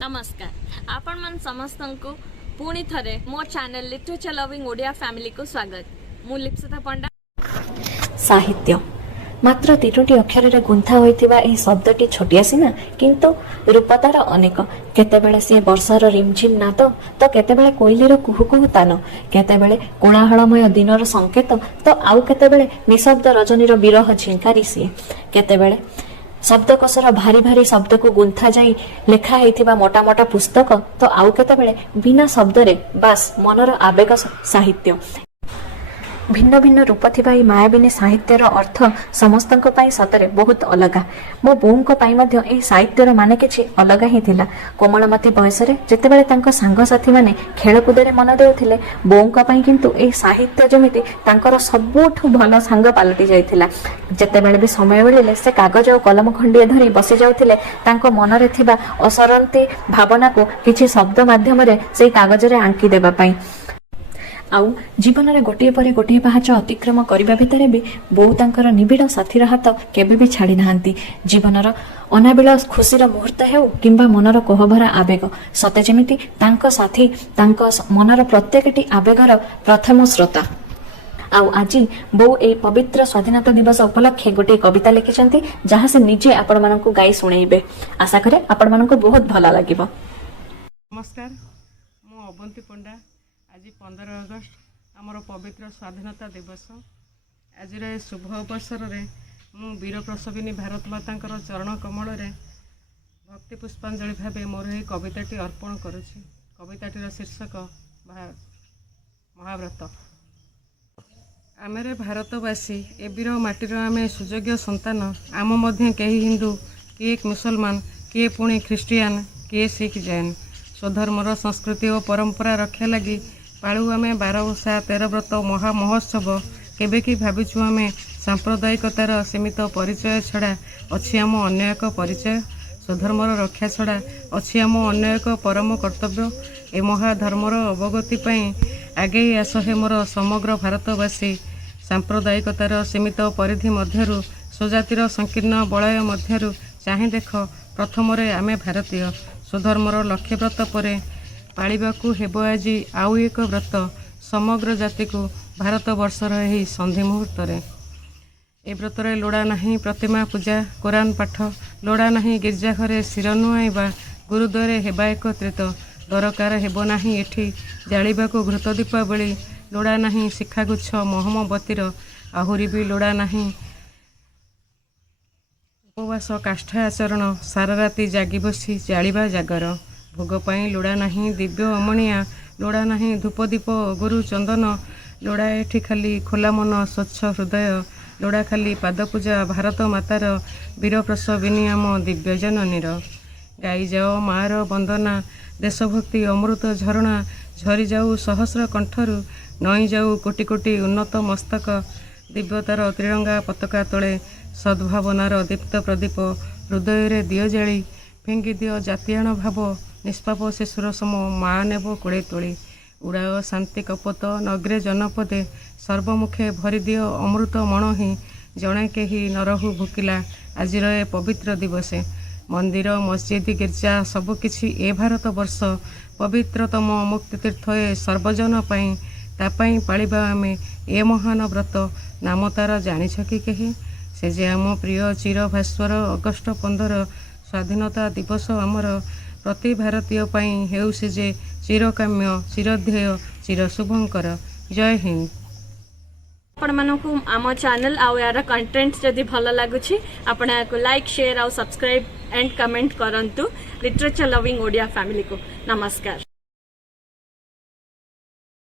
नमस्कार आपण मन समस्त को पुणी थरे मो channel literature loving Odia family को स्वागत मु लिप्सिता पंडा। साहित्य मात्र 3टी अक्षर गुंथा होइथिबा एही शब्दटी छोटिया सिना किंतु रूपतार अनेक। केतेबेले सी वर्षार रिमझिम नाद तो केतेबेले कोइलीर कुहुकुहु तान, केतेबेले कोलाहलमय दिनर संकेत तो आउ केतेबेले निशब्द रजनीर विरह झिंकारी सी, केतेबेले शब्दकोशर भारी भारी शब्द को गुंथा जाई लेखा होइथिबा मोटा मोटा पुस्तक तो आउ केतेबेले बिना शब्दरे बास मनर आवेग साहित्य। भिन्न भिन्न रूप थिबा ई मायाबिनी साहित्यर अर्थ समस्तଙ୍କ ପାଇଁ सतरे बहुत अलगा। मो बोऊଙ୍କ ପାଇଁ ମଧ୍ୟ ଏହି ସାହିତ୍ୟର ମାନେ କିଛି ଅଲଗା ହିଁ ଥିଲା। କୋମଳମତି ବୟସରେ ଯେତେବେଳେ ତାଙ୍କ ସାଙ୍ଗସାଥୀ ମାନେ ଖେଳକୁଦରେ ମନ ଦେଉଥିଲେ, ବୋଉଙ୍କ ପାଇଁ କିନ୍ତୁ ଏହି ସାହିତ୍ୟ ଯେମିତି ତାଙ୍କର ସବୁଠୁ ଭଲ ସାଙ୍ଗ ପାଲଟି ଯାଇଥିଲା। ଯେତେବେଳେ ବି ସମୟ ମିଳିଲେ ସେ କାଗଜ ଆଉ କଲମ ଖଣ୍ଡିଏ ଧରି ବସି ଯାଉଥିଲେ, ତାଙ୍କ ମନରେ ଥିବା ଅସରନ୍ତି ଭାବନାକୁ କିଛି ଶବ୍ଦ ମାଧ୍ୟମରେ ସେଇ କାଗଜରେ ଆଙ୍କି ଦେବା ପାଇଁ। आउ जीवन में गोटे पर गोटे पाहाच अतिक्रम करने भितर भी बोऊ तांकर निबिड़ साथीर हाथ केबे भी छाड़ी नाहांती। जीवनर अनाबिल खुशीर मुहूर्त हेउ किंबा मनर कोहभरा आवेग सते जेमिति तांको साथी तांको मनर प्रत्येकटी आवेगर प्रथम श्रोता। आउ आज बोऊ ए पवित्र स्वाधीनता दिवस उपलक्षे गोटे कविता लिखिछंती जहाँ से निजे आपण मानकु गाई सुनेइबे। आशा करे आपण मानकु बहुत भला लागिबो। नमस्कार, मु अवंती पंडा। आज 15 अगस्त आमर पवित्र स्वाधीनता दिवस। आज शुभ अवसर में मु वीर प्रसविनी भारत माता चरण कमल भक्ति पुष्पांजलि भाव मोर यह कविताटी अर्पण करुछि। कविताटीर शीर्षक महाव्रत। आमेरे भारतवासी ए वीर माटीर आमे सुयोग्य संतान। आम मध्य कई हिंदू, किए मुसलमान, किए पुणी ख्रीस्टियान, किए सिख जैन। स्वधर्मर संस्कृति और परंपरा रक्षा लगी पाळु आमे 12 ओषा 13 व्रत महा महोत्सव। केबे कि भाविछु आमे सांप्रदायिकतार सीमित परिचय छड़ा अच्छी आम अन्य एक परिचय। स्वधर्मर रक्षा छड़ा अच्छी आम अन्य एक परम कर्तव्य। ए महाधर्मर अवगति पाई आगे आस हे मोर समग्र भारतवासी। सांप्रदायिकतार सीमित परिधि मध्यरु स्वजातिर संकीर्ण बलय मध्यरु चाहे देख प्रथम आमे भारतीय। स्वधर्मर लक्ष्य व्रत पर पाळिबाकू हेबो आज आउ एक व्रत। समग्र जाति को भारत वर्षर यही संधि मुहूर्त ए व्रतरे लोड़ा नहीं प्रतिमा पूजा, कुरान पाठ, लोड़ा नहीं गिर्जा घरे शिर नुआइबा, गुरुद्वारे हेबा एकत्रित, दरकार हेबो नहीं एठी जालिबाकू घृत दीपावली, लोड़ा नहीं शिखागुच्छ मोहमबतीर, आहुरी भी लोड़ा नहीं उपवास काष्ठा आचरण, सारा राति जागी बसी जालिबा जागर। भोग पाई लोड़ा नहीं दिव्य अमणिया, लोड़ा नहीं धूपदीप गुरु चंदन, लोड़ा एठी खाली खोला मन स्वच्छ हृदय, लोड़ा खाली पादपूजा भारत मातार वीर प्रसविनी आम दिव्य जननीर। गाई जाओ मार वंदना, देशभक्ति अमृत झरणा, झरी जाऊ सहस्र कंठरू, नई जाऊ कोटि कोटि उन्नत मस्तक, दिव्यतार त्रिरंगा पताका तले सद्भावनार दीप्त प्रदीप, हृदय रे दियो जाली, फिंगी दियो जातियाण भाव, निष्पाप शिशुर सम मा नेब कोड़े तोड़ी, उड़ाओ शांति कपत नग्रे जनपदे, सर्वमुखे भरी दियो अमृत मण ही, जड़े केही नरहु भुकिला आजिर ए पवित्र दिवसे। मंदिर मस्जिद गिर्जा सबकिछि ए भारत वर्ष पवित्रतम मुक्तितीर्थ ए सर्वजन पाई। तापाई पाଳିବା आमे ए महान व्रत। नाम तार जानिछ कि केही? से जे आम प्रिय चिर भास्वर अगस्ट 15 स्वाधीनता दिवस आमर प्रति भारतीय पाई हेउ से जे चिरकाम्य, चिरध्येय, चिर शुभंकर। जय हिंद। आपण मानकु आम चैनल आउ यार कंटेंट जदि भल लागुछि आपण याको लाइक शेयर आउ सब्सक्राइब एंड कमेंट करंतु लिटरेचर लविंग ओडिया फैमिली को। नमस्कार।